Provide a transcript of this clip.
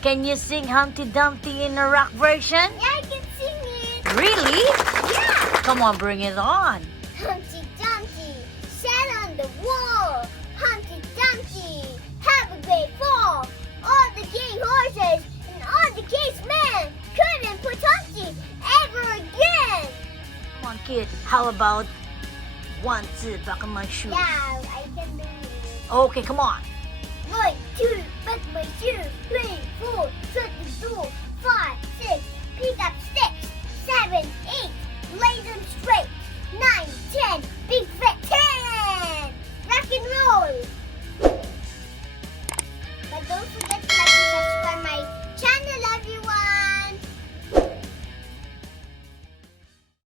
Can you sing Humpty Dumpty in a rock version? Yeah, I can sing it. Really? Yeah. Come on, bring it on. Humpty Dumpty sat on the wall. Humpty Dumpty have a great fall. All the gay horses and all the case men couldn't put Humpty ever again. Come on, kid. How about 1, 2, buckle my shoes? Yeah, I can do it. Okay, come on. 1, 2, buckle my shoes. 3, 4, 32, 5, 6, pick up sticks. 7, 8, lay them straight.